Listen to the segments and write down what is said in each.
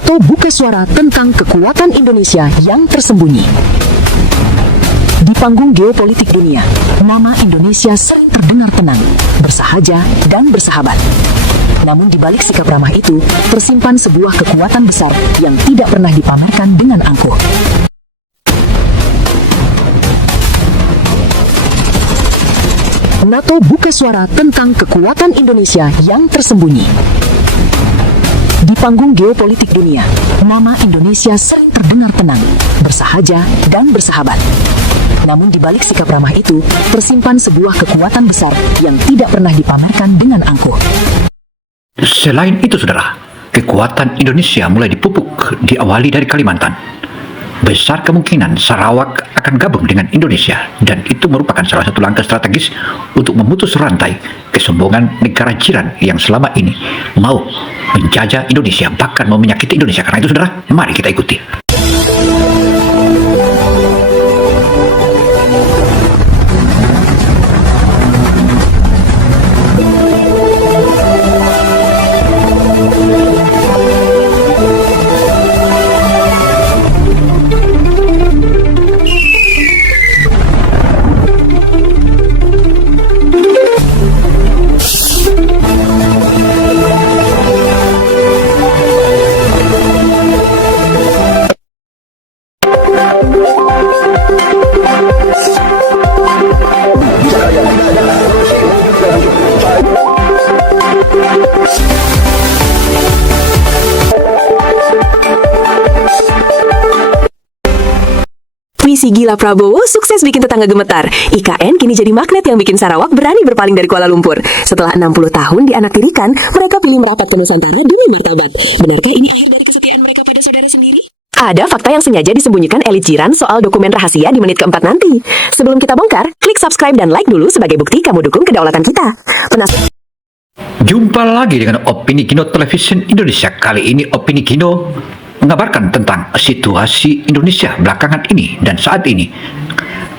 NATO buka suara tentang kekuatan Indonesia yang tersembunyi. Di panggung geopolitik dunia, nama Indonesia sering terdengar tenang, bersahaja, dan bersahabat. Namun di balik sikap ramah itu, tersimpan sebuah kekuatan besar yang tidak pernah dipamerkan dengan angkuh. NATO buka suara tentang kekuatan Indonesia yang tersembunyi. Di panggung geopolitik dunia, nama Indonesia sering terdengar tenang, bersahaja, dan bersahabat. Namun di balik sikap ramah itu, tersimpan sebuah kekuatan besar yang tidak pernah dipamerkan dengan angkuh. Selain itu, saudara, kekuatan Indonesia mulai dipupuk diawali dari Kalimantan. Besar kemungkinan Sarawak akan gabung dengan Indonesia, dan itu merupakan salah satu langkah strategis untuk memutus rantai kesombongan negara jiran yang selama ini mau menjajah Indonesia, bahkan mau menyakiti Indonesia. Karena itu, saudara, mari kita ikuti. Visi gila Prabowo sukses bikin tetangga gemetar. IKN kini jadi magnet yang bikin Sarawak berani berpaling dari Kuala Lumpur. Setelah 60 tahun dianaktirikan, mereka pilih merapat ke Nusantara demi martabat. Benarkah ini akhir dari kesetiaan mereka pada saudara sendiri? Ada fakta yang sengaja disembunyikan elit jiran soal dokumen rahasia di menit keempat nanti. Sebelum kita bongkar, klik subscribe dan like dulu sebagai bukti kamu dukung kedaulatan kita. Jumpa lagi dengan Opini Kino Television Indonesia. Kali ini Opini Kino mengabarkan tentang situasi Indonesia belakangan ini dan saat ini.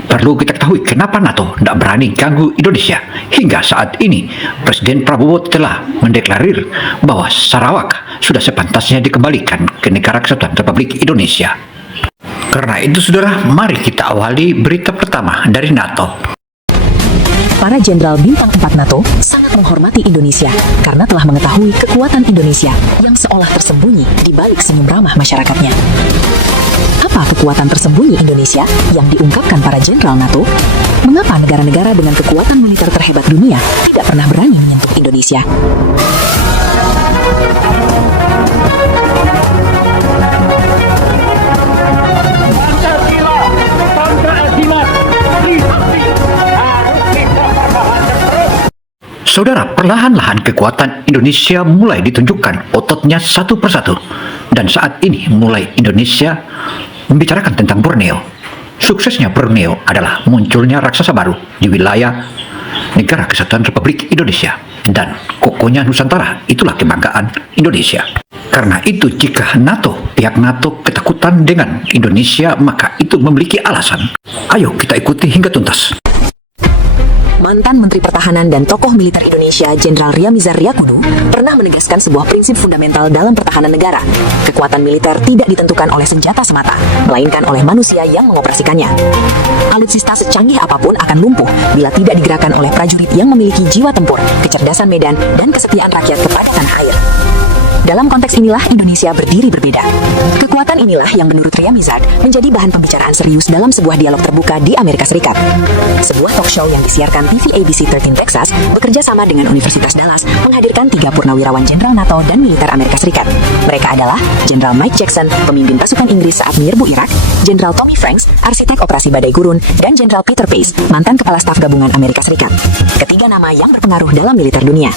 Perlu kita ketahui kenapa NATO tidak berani ganggu Indonesia. Hingga saat ini Presiden Prabowo telah mendeklarir bahwa Sarawak sudah sepantasnya dikembalikan ke Negara Kesatuan Republik Indonesia. Karena itu, saudara, mari kita awali berita pertama dari NATO. Para jenderal bintang 4 NATO sangat menghormati Indonesia karena telah mengetahui kekuatan Indonesia yang seolah tersembunyi di balik senyum ramah masyarakatnya. Apa kekuatan tersembunyi Indonesia yang diungkapkan para jenderal NATO? Mengapa negara-negara dengan kekuatan militer terhebat dunia tidak pernah berani menyentuh Indonesia? Saudara, perlahan-lahan kekuatan Indonesia mulai ditunjukkan ototnya satu persatu. Dan saat ini mulai Indonesia membicarakan tentang Borneo. Suksesnya Borneo adalah munculnya raksasa baru di wilayah Negara Kesatuan Republik Indonesia. Dan kokohnya Nusantara, itulah kebanggaan Indonesia. Karena itu, jika pihak NATO ketakutan dengan Indonesia, maka itu memiliki alasan. Ayo kita ikuti hingga tuntas. Mantan Menteri Pertahanan dan tokoh militer Indonesia Jenderal Ryamizar Riyakudu pernah menegaskan sebuah prinsip fundamental dalam pertahanan negara. Kekuatan militer tidak ditentukan oleh senjata semata, melainkan oleh manusia yang mengoperasikannya. Alutsista secanggih apapun akan lumpuh bila tidak digerakkan oleh prajurit yang memiliki jiwa tempur, kecerdasan medan, dan kesetiaan rakyat kepada tanah air. Dalam konteks inilah Indonesia berdiri berbeda. Kekuatan inilah yang menurut Ryamizar menjadi bahan pembicaraan serius dalam sebuah dialog terbuka di Amerika Serikat. Sebuah talk show yang disiarkan TV ABC 13 Texas bekerja sama dengan Universitas Dallas menghadirkan 3 purnawirawan jenderal NATO dan militer Amerika Serikat. Mereka adalah Jenderal Mike Jackson, pemimpin pasukan Inggris saat menyerbu Irak, Jenderal Tommy Franks, arsitek operasi Badai Gurun, dan Jenderal Peter Pace, mantan kepala staf gabungan Amerika Serikat. Ketiga nama yang berpengaruh dalam militer dunia.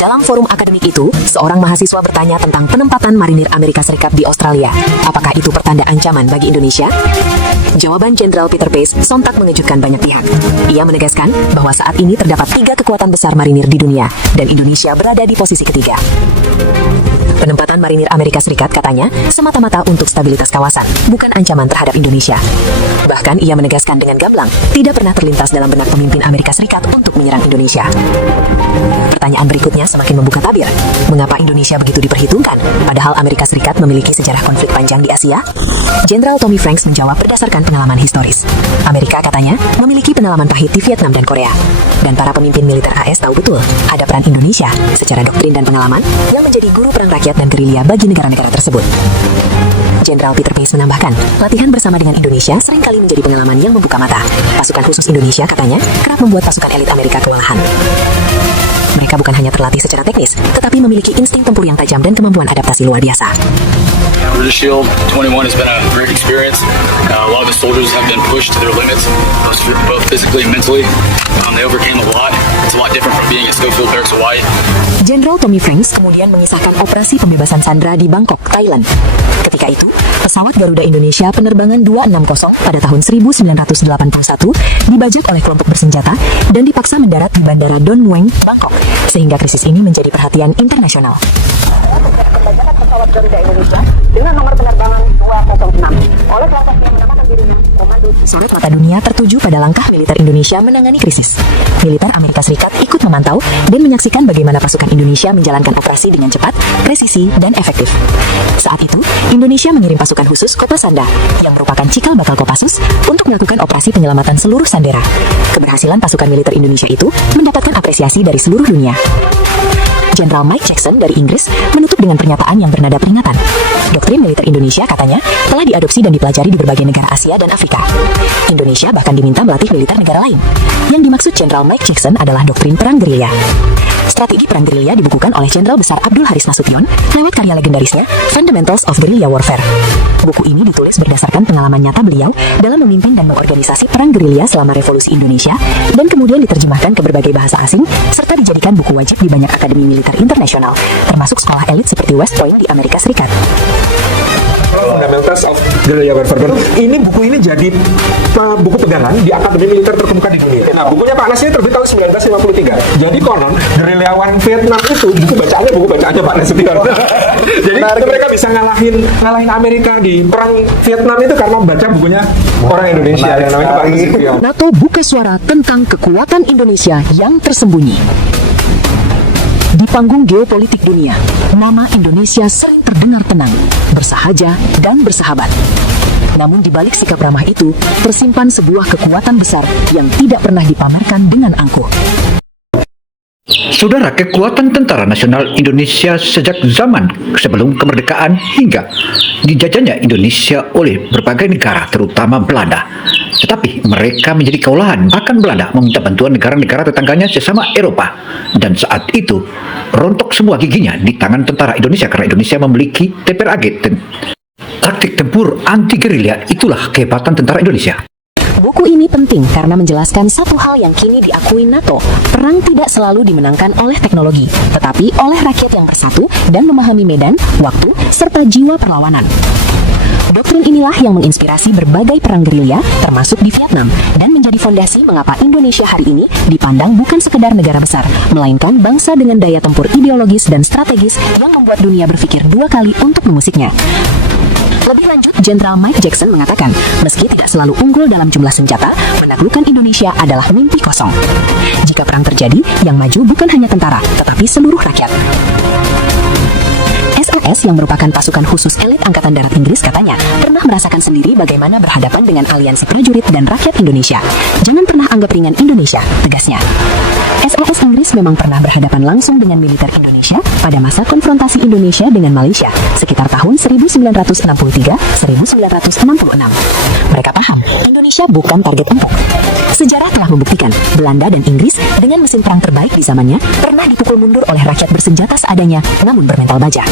Dalam forum akademik itu, seorang mahasiswa bertanya tentang penempatan marinir Amerika Serikat di Australia. Apakah itu pertanda ancaman bagi Indonesia? Jawaban Jenderal Peter Pace sontak mengejutkan banyak pihak. Ia menegaskan bahwa saat ini terdapat 3 kekuatan besar marinir di dunia, dan Indonesia berada di posisi ketiga. Penempatan marinir Amerika Serikat, katanya, semata-mata untuk stabilitas kawasan, bukan ancaman terhadap Indonesia. Bahkan ia menegaskan dengan gamblang, tidak pernah terlintas dalam benak pemimpin Amerika Serikat untuk menyerang Indonesia. Pertanyaan berikutnya semakin membuka tabir. Mengapa Indonesia begitu begitu diperhitungkan, padahal Amerika Serikat memiliki sejarah konflik panjang di Asia? Jenderal Tommy Franks menjawab berdasarkan pengalaman historis. Amerika katanya memiliki pengalaman pahit di Vietnam dan Korea. Dan para pemimpin militer AS tahu betul ada peran Indonesia secara doktrin dan pengalaman yang menjadi guru perang rakyat dan gerilya bagi negara-negara tersebut. Jenderal Peter Pace menambahkan, latihan bersama dengan Indonesia seringkali menjadi pengalaman yang membuka mata. Pasukan khusus Indonesia katanya kerap membuat pasukan elit Amerika kewalahan. Mereka bukan hanya terlatih secara teknis, tetapi memiliki insting tempur yang tajam dan kemampuan adaptasi luar biasa. British Shield 21 has been a great experience. A lot of the soldiers have been pushed to their limits, both physically and mentally. They overcame a lot. It's a lot different from being at Schofield Barracks, Hawaii. Jenderal Tommy Franks kemudian mengisahkan operasi pembebasan sandera di Bangkok, Thailand. Ketika itu, pesawat Garuda Indonesia penerbangan 260 pada tahun 1981 dibajak oleh kelompok bersenjata dan dipaksa mendarat di Bandara Don Mueang, Bangkok, sehingga krisis ini menjadi perhatian internasional. Pembajakan pesawat Garuda Indonesia dengan nomor penerbangan 206 oleh kelompok yang menamakan dirinya Komando. Sorot mata dunia tertuju pada langkah militer Indonesia menangani krisis. Militer Amerika Serikat ikut memantau dan menyaksikan bagaimana pasukan Indonesia menjalankan operasi dengan cepat, presisi, dan efektif. Saat itu, Indonesia mengirim pasukan khusus Kopasanda yang merupakan cikal bakal Kopassus untuk melakukan operasi penyelamatan seluruh sandera. Keberhasilan pasukan militer Indonesia itu mendapatkan apresiasi dari seluruh dunia. Jenderal Mike Jackson dari Inggris menutup dengan pernyataan yang bernada peringatan. Doktrin militer Indonesia katanya telah diadopsi dan dipelajari di berbagai negara Asia dan Afrika. Indonesia bahkan diminta melatih militer negara lain. Yang dimaksud Jenderal Mike Jackson adalah doktrin perang gerilya. Strategi perang gerilya dibukukan oleh Jenderal Besar Abdul Haris Nasution lewat karya legendarisnya Fundamentals of Guerrilla Warfare. Buku ini ditulis berdasarkan pengalaman nyata beliau dalam memimpin dan mengorganisasi perang gerilya selama Revolusi Indonesia dan kemudian diterjemahkan ke berbagai bahasa asing serta dijadikan buku wajib di banyak akademi militer internasional, termasuk sekolah elit seperti West Point di Amerika Serikat. Fundamentals of Guerrilla Warfare. Ini buku ini jadi buku pegangan di Akademi Militer terkemuka di dunia. Nah, bukunya Pak Nas ini terbit tahun 1953. Jadi konon gerilyawan Vietnam itu buku bacaannya Pak Nasution. Jadi mereka bisa ngalahin Amerika di perang Vietnam itu karena membaca bukunya orang Indonesia yang namanya Pak Nasution. NATO buka suara tentang kekuatan Indonesia yang tersembunyi. Di panggung geopolitik dunia, nama Indonesia sering terdengar tenang, bersahaja, dan bersahabat. Namun di balik sikap ramah itu, tersimpan sebuah kekuatan besar yang tidak pernah dipamerkan dengan angkuh. Saudara, kekuatan Tentara Nasional Indonesia sejak zaman sebelum kemerdekaan hingga dijajahnya Indonesia oleh berbagai negara, terutama Belanda. Tetapi mereka menjadi kewalahan, bahkan Belanda meminta bantuan negara-negara tetangganya sesama Eropa. Dan saat itu, rontok semua giginya di tangan tentara Indonesia karena Indonesia memiliki TPRAG, taktik tempur anti-gerilya. Itulah kehebatan tentara Indonesia. Buku ini penting karena menjelaskan satu hal yang kini diakui NATO. Perang tidak selalu dimenangkan oleh teknologi, tetapi oleh rakyat yang bersatu dan memahami medan, waktu, serta jiwa perlawanan. Doktrin inilah yang menginspirasi berbagai perang gerilya, termasuk di Vietnam, dan menjadi fondasi mengapa Indonesia hari ini dipandang bukan sekedar negara besar, melainkan bangsa dengan daya tempur ideologis dan strategis yang membuat dunia berpikir dua kali untuk mengusiknya. Lebih lanjut, Jenderal Mike Jackson mengatakan, meski tidak selalu unggul dalam jumlah senjata, menaklukkan Indonesia adalah mimpi kosong. Jika perang terjadi, yang maju bukan hanya tentara, tetapi seluruh rakyat. SAS yang merupakan pasukan khusus elit Angkatan Darat Inggris katanya pernah merasakan sendiri bagaimana berhadapan dengan aliansi prajurit dan rakyat Indonesia. Jangan pernah anggap ringan Indonesia, tegasnya. SAS Inggris memang pernah berhadapan langsung dengan militer Indonesia pada masa konfrontasi Indonesia dengan Malaysia sekitar tahun 1963-1966. Mereka paham, Indonesia bukan target empuk. Sejarah telah membuktikan Belanda dan Inggris dengan mesin perang terbaik di zamannya pernah dipukul mundur oleh rakyat bersenjata seadanya namun bermental baja.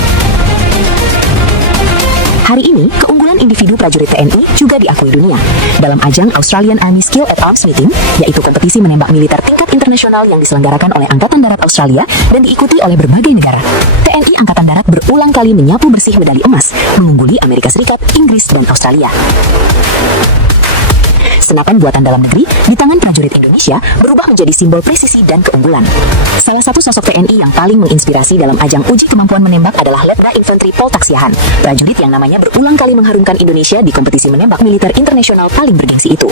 Hari ini, keunggulan individu prajurit TNI juga diakui dunia. Dalam ajang Australian Army Skill at Arms Meeting, yaitu kompetisi menembak militer tingkat internasional yang diselenggarakan oleh Angkatan Darat Australia dan diikuti oleh berbagai negara, TNI Angkatan Darat berulang kali menyapu bersih medali emas, mengungguli Amerika Serikat, Inggris, dan Australia. Senapan buatan dalam negeri di tangan prajurit Indonesia berubah menjadi simbol presisi dan keunggulan. Salah satu sosok TNI yang paling menginspirasi dalam ajang uji kemampuan menembak adalah Letna Infantri Pol Taksiahan, prajurit yang namanya berulang kali mengharumkan Indonesia di kompetisi menembak militer internasional paling bergengsi itu.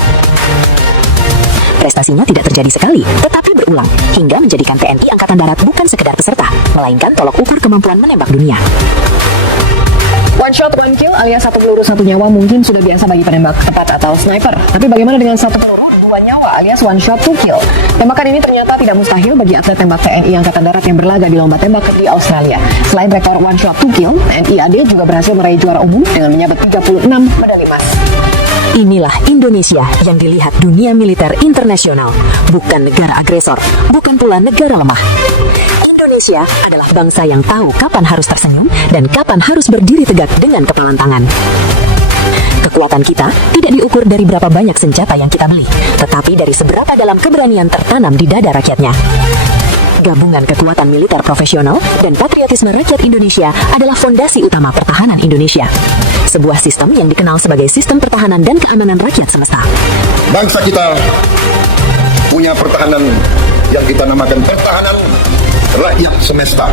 Prestasinya tidak terjadi sekali, tetapi berulang, hingga menjadikan TNI Angkatan Darat bukan sekedar peserta, melainkan tolok ukur kemampuan menembak dunia. One shot, one kill alias satu peluru satu nyawa mungkin sudah biasa bagi penembak tepat atau sniper. Tapi bagaimana dengan satu peluru dua nyawa alias one shot, two kill? Tembakan ini ternyata tidak mustahil bagi atlet tembak TNI Angkatan Darat yang berlaga di lomba tembak di Australia. Selain rekor one shot, two kill, TNI AD juga berhasil meraih juara umum dengan menyabet 36 medali emas. Inilah Indonesia yang dilihat dunia militer internasional, bukan negara agresor, bukan pula negara lemah. Indonesia adalah bangsa yang tahu kapan harus tersenyum dan kapan harus berdiri tegak dengan kepalan tangan. Kekuatan kita tidak diukur dari berapa banyak senjata yang kita beli, tetapi dari seberapa dalam keberanian tertanam di dada rakyatnya. Gabungan kekuatan militer profesional dan patriotisme rakyat Indonesia adalah fondasi utama pertahanan Indonesia. Sebuah sistem yang dikenal sebagai sistem pertahanan dan keamanan rakyat semesta. Bangsa kita punya pertahanan yang kita namakan pertahanan rakyat semesta.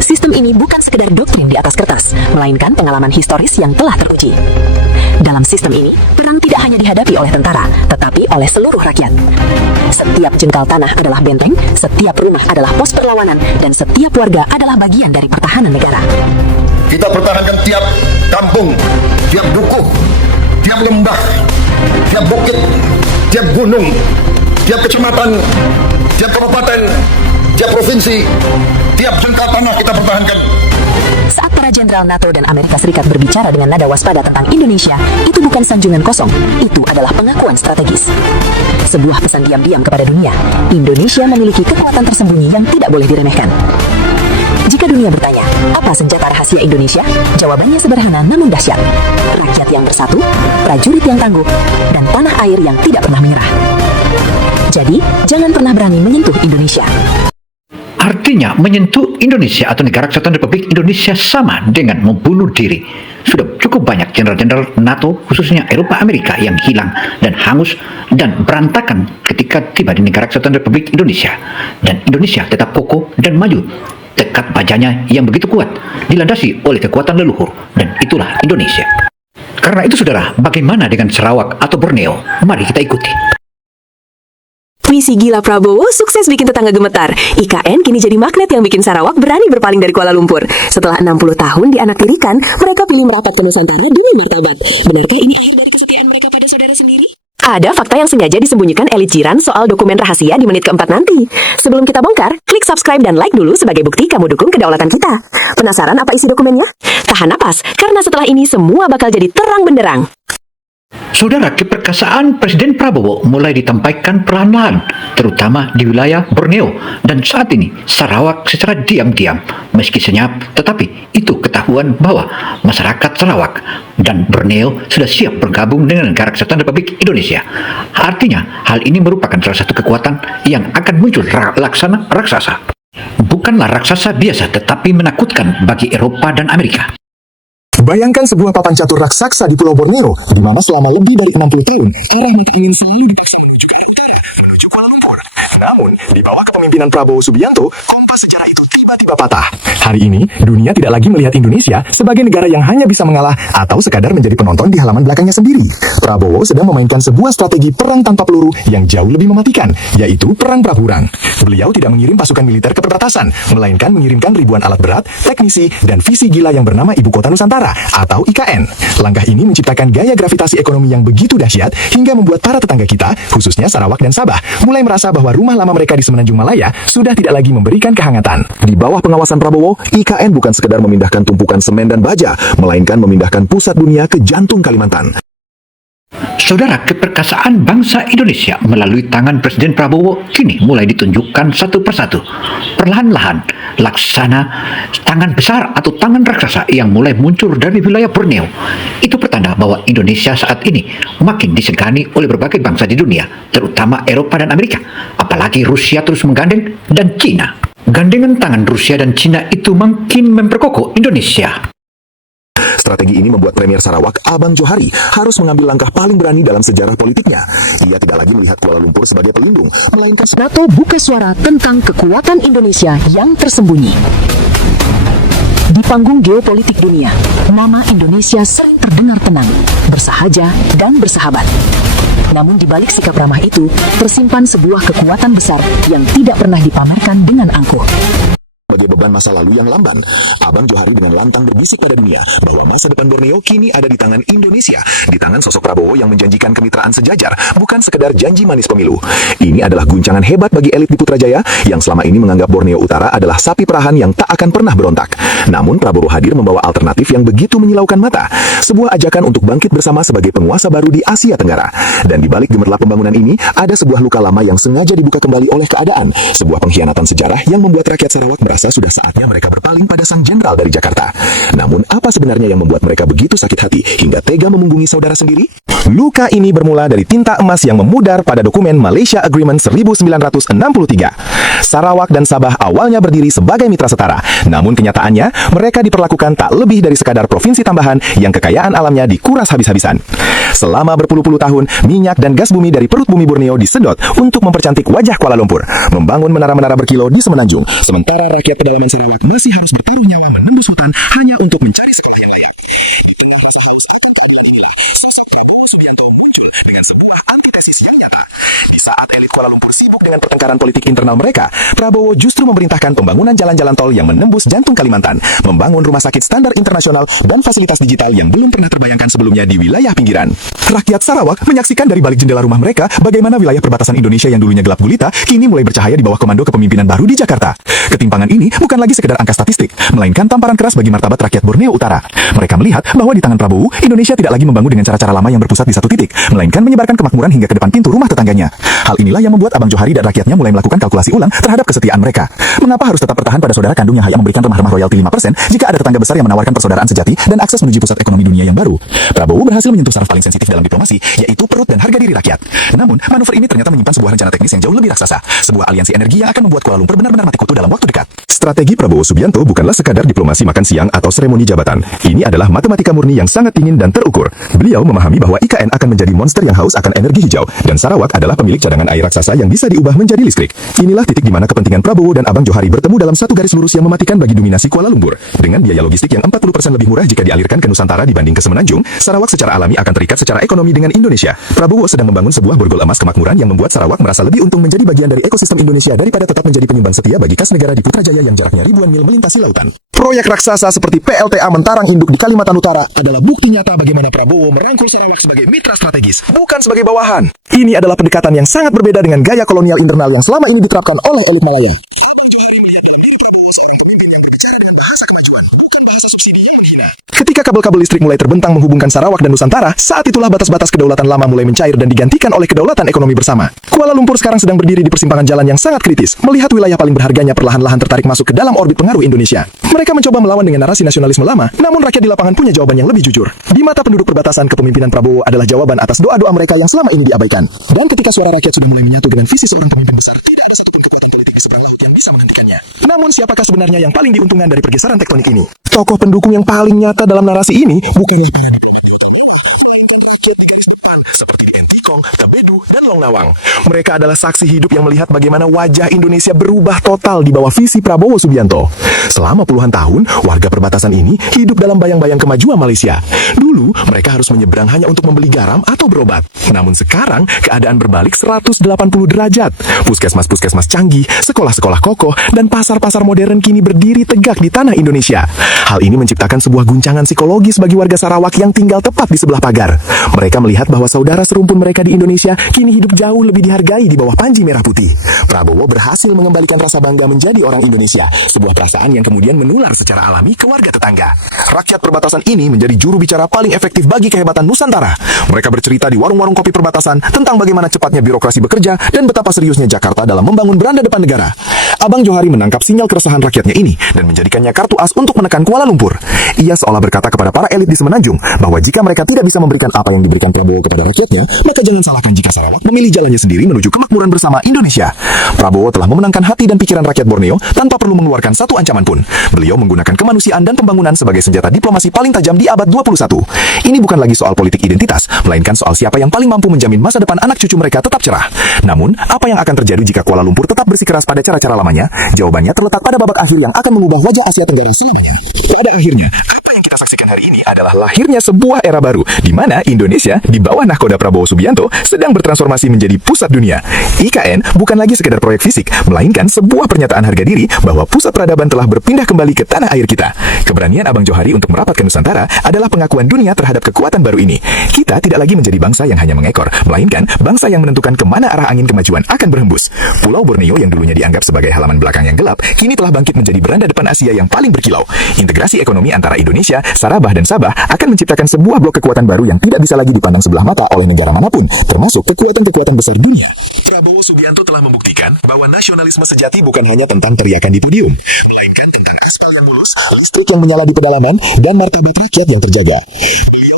Sistem ini bukan sekedar doktrin di atas kertas, melainkan pengalaman historis yang telah teruji. Dalam sistem ini, perang tidak hanya dihadapi oleh tentara, tetapi oleh seluruh rakyat. Setiap jengkal tanah adalah benteng, setiap rumah adalah pos perlawanan, dan setiap warga adalah bagian dari pertahanan negara. Kita pertahankan tiap kampung, tiap dukuh, tiap lembah, tiap bukit, tiap gunung, tiap kecamatan, tiap kabupaten, tiap provinsi, tiap jengkal tanah kita pertahankan. Saat para jenderal NATO dan Amerika Serikat berbicara dengan nada waspada tentang Indonesia, itu bukan sanjungan kosong, itu adalah pengakuan strategis. Sebuah pesan diam-diam kepada dunia, Indonesia memiliki kekuatan tersembunyi yang tidak boleh diremehkan. Jika dunia bertanya, apa senjata rahasia Indonesia? Jawabannya sederhana namun dahsyat. Rakyat yang bersatu, prajurit yang tangguh, dan tanah air yang tidak pernah menyerah. Jadi, jangan pernah berani menyentuh Indonesia. Artinya menyentuh Indonesia atau Negara Kesatuan Republik Indonesia sama dengan membunuh diri. Sudah cukup banyak jenderal-jenderal NATO, khususnya Eropa Amerika, yang hilang dan hangus dan berantakan ketika tiba di Negara Kesatuan Republik Indonesia. Dan Indonesia tetap kokoh dan maju. Tekad bajanya yang begitu kuat dilandasi oleh kekuatan leluhur, dan itulah Indonesia. Karena itu saudara, bagaimana dengan Sarawak atau Borneo? Mari kita ikuti. Misi gila Prabowo sukses bikin tetangga gemetar. IKN kini jadi magnet yang bikin Sarawak berani berpaling dari Kuala Lumpur. Setelah 60 tahun dianaktirikan, mereka pilih merapat ke Nusantara demi martabat. Benarkah ini akhir dari kesetiaan mereka pada saudara sendiri? Ada fakta yang sengaja disembunyikan elit jiran soal dokumen rahasia di menit keempat nanti. Sebelum kita bongkar, klik subscribe dan like dulu sebagai bukti kamu dukung kedaulatan kita. Penasaran apa isi dokumennya? Tahan napas, karena setelah ini semua bakal jadi terang benderang. Saudara, keperkasaan Presiden Prabowo mulai ditampaikan perlahan-lahan, terutama di wilayah Borneo dan saat ini Sarawak secara diam-diam. Meski senyap, tetapi itu ketahuan bahwa masyarakat Sarawak dan Borneo sudah siap bergabung dengan Negara Kesatuan Republik Indonesia. Artinya, hal ini merupakan salah satu kekuatan yang akan muncul laksana raksasa. Bukanlah raksasa biasa, tetapi menakutkan bagi Eropa dan Amerika. Bayangkan sebuah papan catur raksasa di Pulau Borneo, di mana selama lebih dari 60 tahun, arah mata angin selalu dipaksi menuju ke Kuala Lumpur. Namun, di bawah kepemimpinan Prabowo Subianto, kompas sejarah itu tiba-tiba patah. Hari ini, dunia tidak lagi melihat Indonesia sebagai negara yang hanya bisa mengalah atau sekadar menjadi penonton di halaman belakangnya sendiri. Prabowo sedang memainkan sebuah strategi perang tanpa peluru yang jauh lebih mematikan, yaitu perang praburang. Beliau tidak mengirim pasukan militer ke perbatasan, melainkan mengirimkan ribuan alat berat, teknisi, dan visi gila yang bernama Ibu Kota Nusantara atau IKN. Langkah ini menciptakan gaya gravitasi ekonomi yang begitu dahsyat hingga membuat para tetangga kita, khususnya Sarawak dan Sabah, mulai merasa bahwa rumah lama mereka di Semenanjung Malaya sudah tidak lagi memberikan kehangatan. Di bawah pengawasan Prabowo, IKN bukan sekedar memindahkan tumpukan semen dan baja, melainkan memindahkan pusat dunia ke jantung Kalimantan. Saudara, keperkasaan bangsa Indonesia melalui tangan Presiden Prabowo kini mulai ditunjukkan satu persatu. Perlahan-lahan, laksana tangan besar atau tangan raksasa yang mulai muncul dari wilayah Borneo. Itu pertanda bahwa Indonesia saat ini makin disegani oleh berbagai bangsa di dunia, terutama Eropa dan Amerika. Apalagi Rusia terus menggandeng dan Cina. Gandengan tangan Rusia dan Cina itu makin memperkokoh Indonesia. Strategi ini membuat Premier Sarawak, Abang Johari, harus mengambil langkah paling berani dalam sejarah politiknya. Ia tidak lagi melihat Kuala Lumpur sebagai pelindung, melainkan NATO buka suara tentang kekuatan Indonesia yang tersembunyi. Di panggung geopolitik dunia, nama Indonesia sering terdengar tenang, bersahaja, dan bersahabat. Namun di balik sikap ramah itu, tersimpan sebuah kekuatan besar yang tidak pernah dipamerkan dengan angkuh. Sebagai beban masa lalu yang lamban, Abang Johari dengan lantang berbisik pada dunia bahwa masa depan Borneo kini ada di tangan Indonesia, di tangan sosok Prabowo yang menjanjikan kemitraan sejajar, bukan sekedar janji manis pemilu. Ini adalah guncangan hebat bagi elit di Putrajaya yang selama ini menganggap Borneo Utara adalah sapi perahan yang tak akan pernah berontak. Namun Prabowo hadir membawa alternatif yang begitu menyilaukan mata, sebuah ajakan untuk bangkit bersama sebagai penguasa baru di Asia Tenggara. Dan di balik gemerlap pembangunan ini, ada sebuah luka lama yang sengaja dibuka kembali oleh keadaan, sebuah pengkhianatan sejarah yang membuat rakyat Sarawak merasa sudah saatnya mereka berpaling pada sang jenderal dari Jakarta. Namun apa sebenarnya yang membuat mereka begitu sakit hati hingga tega memunggungi saudara sendiri? Luka ini bermula dari tinta emas yang memudar pada dokumen Malaysia Agreement 1963. Sarawak dan Sabah awalnya berdiri sebagai mitra setara, namun kenyataannya mereka diperlakukan tak lebih dari sekadar provinsi tambahan yang kekayaan alamnya dikuras habis-habisan. Selama berpuluh-puluh tahun, minyak dan gas bumi dari perut bumi Borneo disedot untuk mempercantik wajah Kuala Lumpur, membangun menara-menara berkilau di Semenanjung, sementara rakyat pedalaman Sarawak masih harus bertaruh nyawa menembus hutan hanya untuk mencari sekolah yang layak. Sosok Prabowo Subianto muncul dengan sebuah antitesis yang nyata. Di saat elit Kuala Lumpur sibuk dengan pertengkaran politik internal mereka, Prabowo justru memerintahkan pembangunan jalan-jalan tol yang menembus jantung Kalimantan, membangun rumah sakit standar internasional dan fasilitas digital yang belum pernah terbayangkan sebelumnya di wilayah pinggiran. Rakyat Sarawak menyaksikan dari balik jendela rumah mereka bagaimana wilayah perbatasan Indonesia yang dulunya gelap gulita kini mulai bercahaya di bawah komando kepemimpinan baru di Jakarta. Ketimpangan ini bukan lagi sekedar angka statistik, melainkan tamparan keras bagi martabat rakyat Borneo Utara. Mereka melihat bahwa di tangan Prabowo, Indonesia tidak lagi membangun dengan cara-cara lama yang berpusat di satu titik, melainkan menyebarkan kemakmuran hingga ke depan pintu rumah tetangganya. Hal inilah yang membuat Abang Johari dan rakyatnya mulai melakukan kalkulasi ulang terhadap kesetiaan mereka. Mengapa harus tetap bertahan pada saudara kandung yang hanya memberikan remah-remah royalti 5% jika ada tetangga besar yang menawarkan persaudaraan sejati dan akses menuju pusat ekonomi dunia yang baru? Prabowo berhasil menyentuh saraf paling sensitif dalam diplomasi, yaitu perut dan harga diri rakyat. Namun, manuver ini ternyata menyimpan sebuah rencana teknis yang jauh lebih raksasa, sebuah aliansi energi yang akan membuat Kuala Lumpur benar-benar mati kutu dalam waktu dekat. Strategi Prabowo Subianto bukanlah sekadar diplomasi makan siang atau seremoni jabatan. Ini adalah matematika murni yang sangat dingin dan terukur. Beliau memahami bahwa IKN akan menjadi monster yang haus akan energi hijau, dan Sarawak adalah pemilik cadangan air raksasa yang bisa diubah menjadi listrik. Inilah titik di mana kepentingan Prabowo dan Abang Johari bertemu dalam satu garis lurus yang mematikan bagi dominasi Kuala Lumpur. Dengan biaya logistik yang 40% lebih murah jika dialirkan ke Nusantara dibanding ke Semenanjung, Sarawak secara alami akan terikat secara ekonomi dengan Indonesia. Prabowo sedang membangun sebuah borgol emas kemakmuran yang membuat Sarawak merasa lebih untung menjadi bagian dari ekosistem Indonesia daripada tetap menjadi penyumbang setia bagi kas negara di Putrajaya yang jaraknya ribuan mil melintasi lautan. Proyek raksasa seperti PLTA Mentarang Induk di Kalimantan Utara adalah bukti nyata bagaimana Prabowo merangkul Sarawak sebagai mitra strategis, bukan sebagai bawahan. Ini adalah pendekatan yang sangat berbeda dengan gaya kolonial internal yang selama ini diterapkan oleh elit Malaya. Ketika kabel-kabel listrik mulai terbentang menghubungkan Sarawak dan Nusantara, saat itulah batas-batas kedaulatan lama mulai mencair dan digantikan oleh kedaulatan ekonomi bersama. Kuala Lumpur sekarang sedang berdiri di persimpangan jalan yang sangat kritis, melihat wilayah paling berharganya perlahan-lahan tertarik masuk ke dalam orbit pengaruh Indonesia. Mereka mencoba melawan dengan narasi nasionalisme lama, namun rakyat di lapangan punya jawaban yang lebih jujur. Di mata penduduk perbatasan, kepemimpinan Prabowo adalah jawaban atas doa-doa mereka yang selama ini diabaikan. Dan ketika suara rakyat sudah mulai menyatu dengan visi seorang pemimpin besar, tidak ada satupun kekuatan politik di seberang laut yang bisa menghentikannya. Namun siapakah sebenarnya yang paling diuntungkan dari pergeseran tektonik ini? Tokoh pendukung yang paling nyata dalam narasi ini bukanlah seperti Tikong, Tabedu, dan Long Nawang. Mereka adalah saksi hidup yang melihat bagaimana wajah Indonesia berubah total di bawah visi Prabowo Subianto. Selama puluhan tahun, warga perbatasan ini hidup dalam bayang-bayang kemajuan Malaysia. Dulu, mereka harus menyeberang hanya untuk membeli garam atau berobat. Namun sekarang, keadaan berbalik 180 derajat. Puskesmas-puskesmas canggih, sekolah-sekolah kokoh, dan pasar-pasar modern kini berdiri tegak di tanah Indonesia. Hal ini menciptakan sebuah guncangan psikologis bagi warga Sarawak yang tinggal tepat di sebelah pagar. Mereka melihat bahwa saudara serumpun mereka di Indonesia kini hidup jauh lebih dihargai di bawah panji merah putih. Prabowo berhasil mengembalikan rasa bangga menjadi orang Indonesia, sebuah perasaan yang kemudian menular secara alami ke warga tetangga. Rakyat perbatasan ini menjadi juru bicara paling efektif bagi kehebatan Nusantara. Mereka bercerita di warung-warung kopi perbatasan tentang bagaimana cepatnya birokrasi bekerja dan betapa seriusnya Jakarta dalam membangun beranda depan negara. Abang Johari menangkap sinyal keresahan rakyatnya ini dan menjadikannya kartu as untuk menekan Kuala Lumpur. Ia seolah berkata kepada para elit di Semenanjung bahwa jika mereka tidak bisa memberikan apa yang diberikan Prabowo kepada rakyatnya, maka jangan salahkan jika Sarawak memilih jalannya sendiri menuju kemakmuran bersama Indonesia. Prabowo telah memenangkan hati dan pikiran rakyat Borneo tanpa perlu mengeluarkan satu ancaman pun. Beliau menggunakan kemanusiaan dan pembangunan sebagai senjata diplomasi paling tajam di abad 21. Ini bukan lagi soal politik identitas, melainkan soal siapa yang paling mampu menjamin masa depan anak cucu mereka tetap cerah. Namun, apa yang akan terjadi jika Kuala Lumpur tetap bersikeras pada cara-cara lamanya? Jawabannya terletak pada babak akhir yang akan mengubah wajah Asia Tenggara selamanya. Pada akhirnya, apa yang kita saksikan hari ini adalah lahirnya sebuah era baru, di mana Indonesia di bawah nahkoda Prabowo Subianto sedang bertransformasi menjadi pusat dunia. IKN bukan lagi sekedar proyek fisik, melainkan sebuah pernyataan harga diri bahwa pusat peradaban telah berpindah kembali ke tanah air kita. Keberanian Abang Johari untuk merapat ke Nusantara adalah pengakuan dunia terhadap kekuatan baru ini. Kita tidak lagi menjadi bangsa yang hanya mengekor, melainkan bangsa yang menentukan kemana arah angin kemajuan akan berhembus. Pulau Borneo yang dulunya dianggap sebagai halaman belakang yang gelap, kini telah bangkit menjadi beranda depan Asia yang paling berkilau. Integrasi ekonomi antara Indonesia, Sarabah, dan Sabah akan menciptakan sebuah blok kekuatan baru yang tidak bisa lagi dipandang sebelah mata oleh negara manapun, termasuk kekuatan-kekuatan besar dunia. Prabowo Subianto telah membuktikan bahwa nasionalisme sejati bukan hanya tentang teriakan di podium, melainkan tentang aspal yang mulus, listrik yang menyala di pedalaman, dan martabat rakyat yang terjaga.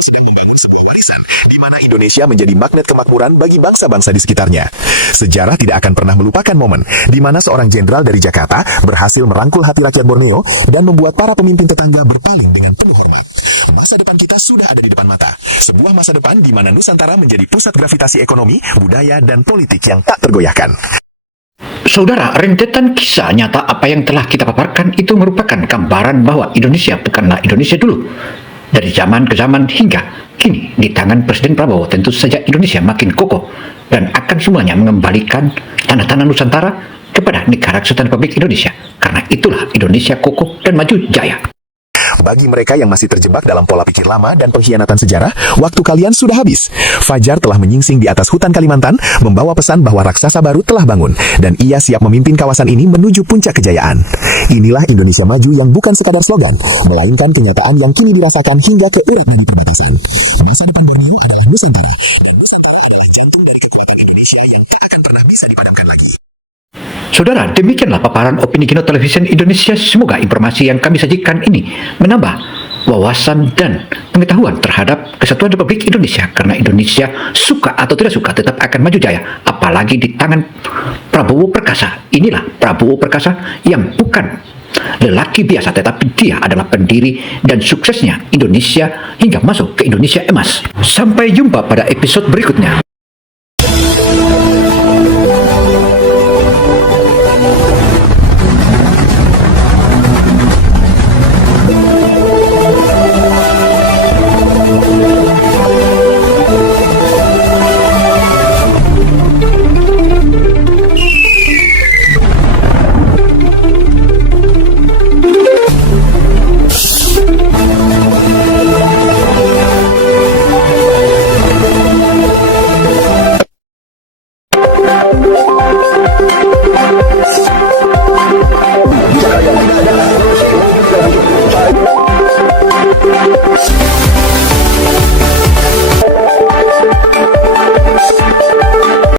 Sedang membangun sebuah barisan di mana Indonesia menjadi magnet kemakmuran bagi bangsa-bangsa di sekitarnya. Sejarah tidak akan pernah melupakan momen di mana seorang jenderal dari Jakarta berhasil merangkul hati rakyat Borneo dan membuat para pemimpin tetangga berpaling dengan penuh hormat. Masa depan kita sudah ada di depan mata. Sebuah masa depan di mana Nusantara menjadi pusat gravitasi ekonomi, budaya, dan politik yang tak tergoyahkan. Saudara, rentetan kisah nyata apa yang telah kita paparkan itu merupakan gambaran bahwa Indonesia bukanlah Indonesia dulu. Dari zaman ke zaman hingga kini di tangan Presiden Prabowo, tentu saja Indonesia makin kokoh dan akan semuanya mengembalikan tanah-tanah Nusantara kepada Negara Kesatuan Republik Indonesia. Karena itulah Indonesia kokoh dan maju jaya. Bagi mereka yang masih terjebak dalam pola pikir lama dan pengkhianatan sejarah, waktu kalian sudah habis. Fajar telah menyingsing di atas hutan Kalimantan, membawa pesan bahwa raksasa baru telah bangun, dan ia siap memimpin kawasan ini menuju puncak kejayaan. Inilah Indonesia maju yang bukan sekadar slogan, melainkan kenyataan yang kini dirasakan hingga ke urat nadi perbatasan. Masa depan Borneo adalah Nusantara, dan Nusantara adalah jantung dari kekuatan Indonesia yang tak akan pernah bisa dipadamkan lagi. Saudara, demikianlah paparan opini Kino Television Indonesia. Semoga informasi yang kami sajikan ini menambah wawasan dan pengetahuan terhadap Kesatuan Republik Indonesia. Karena Indonesia suka atau tidak suka tetap akan maju jaya, apalagi di tangan Prabowo Perkasa. Inilah Prabowo Perkasa yang bukan lelaki biasa, tetapi dia adalah pendiri dan suksesnya Indonesia hingga masuk ke Indonesia Emas. Sampai jumpa pada episode berikutnya.